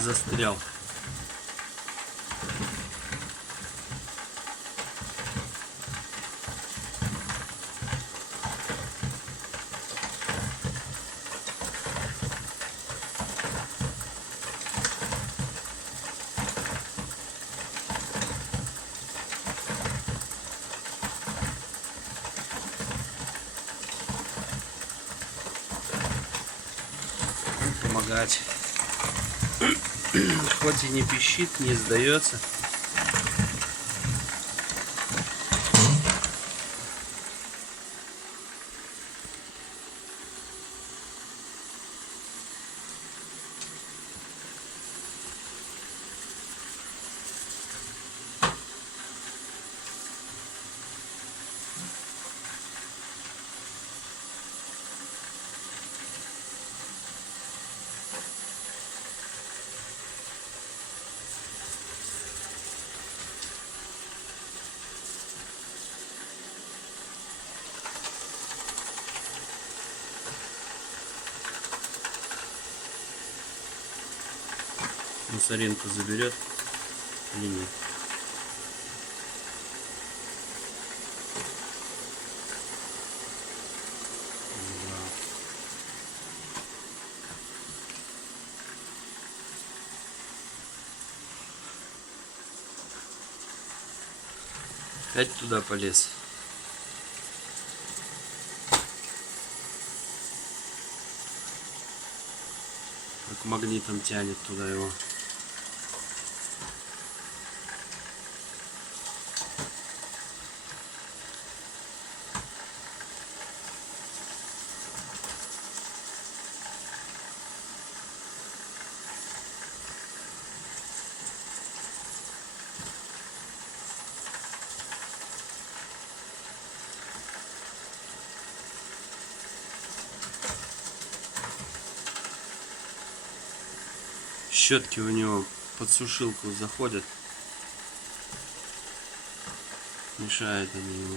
застрял. Помогать. Хоть и не пищит, не сдается. Мусоринку заберет или нет? Опять туда полез. Как магнитом тянет туда его. Щетки у него под сушилку заходят, мешают они ему.